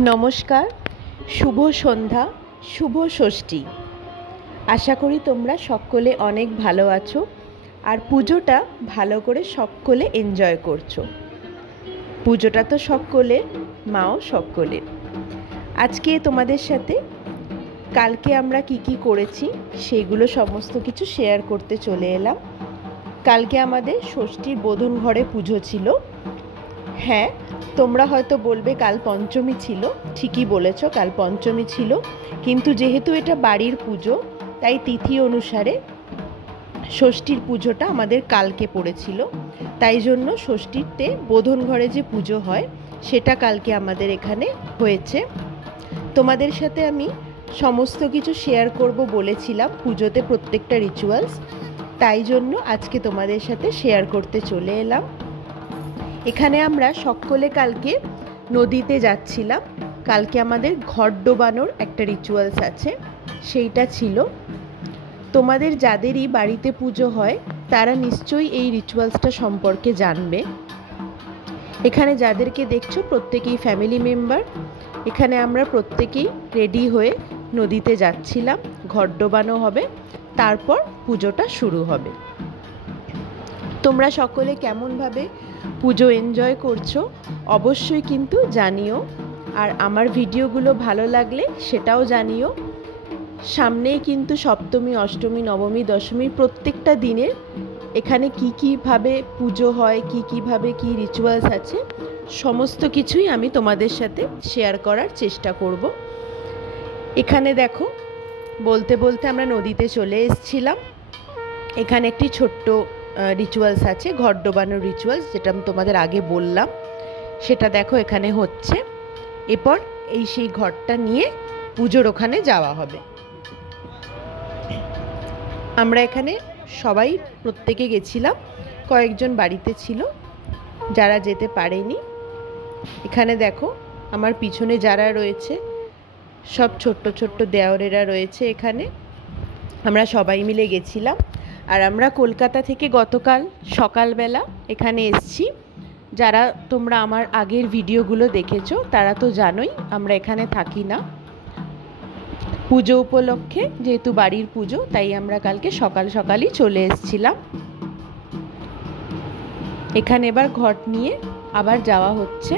नमस्कार शुभ सन्ध्या शुभ षष्ठी। आशा करी तोमरा सकले अनेक भालो आछो और पुजोटा भालो करे सकले एनजय करछो। पुजोटा तो सकलेर, माओ सकलेर। आजके तोमादेर साथे कालके आमरा की करेछि सेइगुलो समस्त किछु शेयर करते चले एलाम। कालके आमादेर षष्ठीर बोधन घरे पुजो छिलो। हाँ, तोमरा हयतो बोलबे काल पंचमी छिलो, ठीकई बोलेछो, काल पंचमी छिलो, किन्तु जेहेतु एटा बाड़ीर पुजो ताई तिथि अनुसारे षष्ठीर पुजोटा आमादेर कालके पड़ेछिलो। ताई जोन्नो षष्ठीते बोधन घरे जे पुजो हय सेटा कालके आमादेर एखाने हयेछे। तोमादेर साथे आमी समस्त किछु शेयर करब बोलेछिलाम पुजोते प्रत्येकटा रिचुअल्स, ताई जोन्नो आजके तोमादेर साथे शेयर करते चले एलाम। एखाने आमरा सकले कालके नदीते जाच्छिलाम। कालके आमादेर घर डोबानोर एकटा रिचुअल्स आछे, सेइटा छिलो। तोमादेर जादेरई बाड़ीते पुजो हय तारा निश्चयई एई रिचुअल्सटा सम्पर्के जानबे। एखाने जादेरके देखछो प्रत्येकेई फैमिली मेम्बर। एखाने आमरा प्रत्येकेई रेडी हये नदीते जाच्छिलाम, घर डोबानो हबे, तारपर पुजोटा शुरू हबे। तोमरा सकले केमन भावे पुजो एनजय करछो अवश्यई किन्तु जानियो। और आमार भिडियोगुलो भालो लागले सेटाओ जानियो। सामनेई किन्तु सप्तमी अष्टमी नवमी दशमी प्रत्येकटा दिनेर एखाने की भावे पुजो हय, की भावे की रिचुअल्स आछे समस्त किछुई आमी तोमादेर साथे शेयर करार चेष्टा करब। एखाने देखो बोलते बोलते आमरा नदीते चले एसेछिलाम। एखाने एकटी छोट्टो रिचुअल्स आछे, घर डोबानोर रिचुअल्स, जेटा आमि तोमादेर आगे बोललाम सेटा देखो एखाने होच्छे। एरपर एई सेई घरटा निये पुजोर ओखाने जाওয়া হবে। আমরা এখানে সবাই প্রত্যেকে গেছিলাম, কয়েকজন বাড়িতে ছিল যারা যেতে পারেনি। এখানে দেখো আমার পিছনে যারা রয়েছে সব ছোট্ট ছোট্ট দেওরেরা রয়েছে। এখানে আমরা সবাই মিলে গেছিলাম। আর আমরা কলকাতা থেকে গতকাল সকালবেলা এখানে এসেছি। যারা তোমরা আমার আগের ভিডিওগুলো দেখেছো তারা তো জানোই আমরা এখানে থাকি না। পুজো উপলক্ষে যেহেতু বাড়ির পুজো তাই আমরা কালকে সকাল সকালই চলে এসেছিলাম। এখানে এবার ঘট নিয়ে আবার যাওয়া হচ্ছে।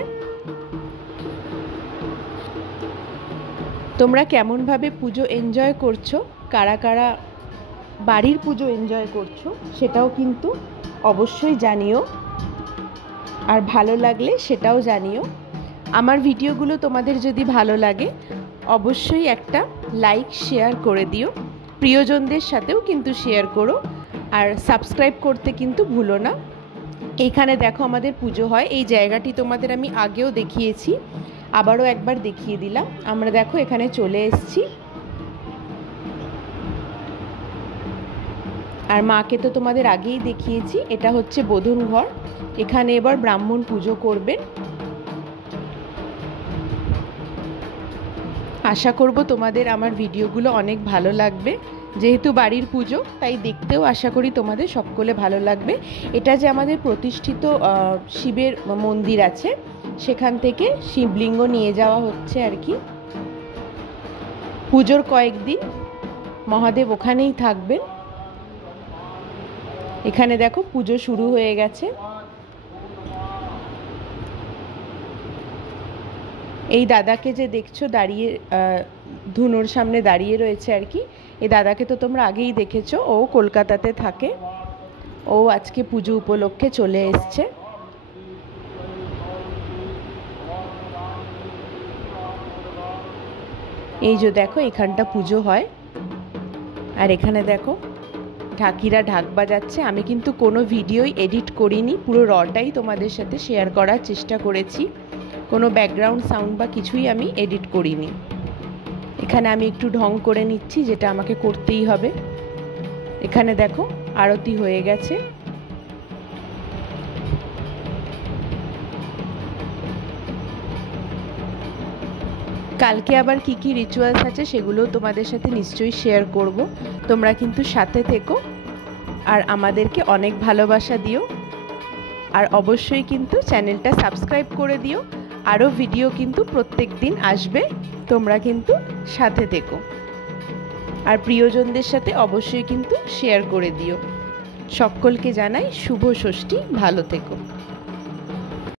তোমরা কেমন ভাবে পুজো এনজয় করছো, কারা কারা বাড়ির পুজো এনজয় করছো সেটাও কিন্তু অবশ্যই জানিও। আর ভালো লাগলে সেটাও জানিও। আমার ভিডিওগুলো তোমাদের যদি ভালো লাগে অবশ্যই একটা লাইক শেয়ার করে দিও। প্রিয়জনদের সাথেও কিন্তু শেয়ার করো। আর সাবস্ক্রাইব করতে কিন্তু ভুলো না। এইখানে দেখো আমাদের পুজো হয়। এই জায়গাটি তোমাদের আমি আগেও দেখিয়েছি, আবারও একবার দেখিয়ে দিলাম। আমরা দেখো এখানে চলে এসেছি। আর মাকে তো তোমাদের আগেই দেখিয়েছি। এটা হচ্ছে বোধন ঘর। এখানে এবার ব্রাহ্মণ পুজো করবেন। আশা করব তোমাদের আমার ভিডিওগুলো অনেক ভালো লাগবে। যেহেতু বাড়ির পুজো তাই দেখতেও আশা করি তোমাদের সকলে ভালো লাগবে। এটা যে আমাদের প্রতিষ্ঠিত শিবের মন্দির আছে সেখান থেকে শিবলিঙ্গ নিয়ে যাওয়া হচ্ছে আর কি। পুজোর কয়েকদিন মহাদেব ওখানেই থাকবেন। এখানে দেখো পুজো শুরু হয়ে গেছে। এই দাদাকে যে দেখছো দাঁড়িয়ে ধুনোর সামনে দাঁড়িয়ে রয়েছে আর কি, এই দাদাকে তো তোমরা আগেই দেখেছো। ও কলকাতাতে থাকে। ও আজকে পুজো উপলক্ষে চলে এসছে। এই যে দেখো এখানটা পুজো হয়। আর এখানে দেখো ঢাকিরা ঢাক বাজাচ্ছে। আমি কিন্তু কোনো ভিডিওই এডিট করিনি, পুরো রটাই তোমাদের সাথে শেয়ার করার চেষ্টা করেছি। কোনো ব্যাকগ্রাউন্ড সাউন্ড বা কিছুই আমি এডিট করিনি। এখানে আমি একটু ঢং করে নিচ্ছি, যেটা আমাকে করতেই হবে। এখানে দেখো আরতি হয়ে গেছে। কালকে আবার কি রিচুয়ালস আছে সেগুলো তোমাদের সাথে নিশ্চয়ই শেয়ার করব। তোমরা কিন্তু সাথে থেকো আর আমাদেরকে অনেক ভালোবাসা দিও। আর অবশ্যই কিন্তু চ্যানেলটা সাবস্ক্রাইব করে দিও। আরও ভিডিও কিন্তু প্রত্যেক দিন আসবে, তোমরা কিন্তু সাথে থেকো। আর প্রিয়জনদের সাথে অবশ্যই কিন্তু শেয়ার করে দিও। সকলকে জানাই শুভ ষষ্ঠী, ভালো থেকো।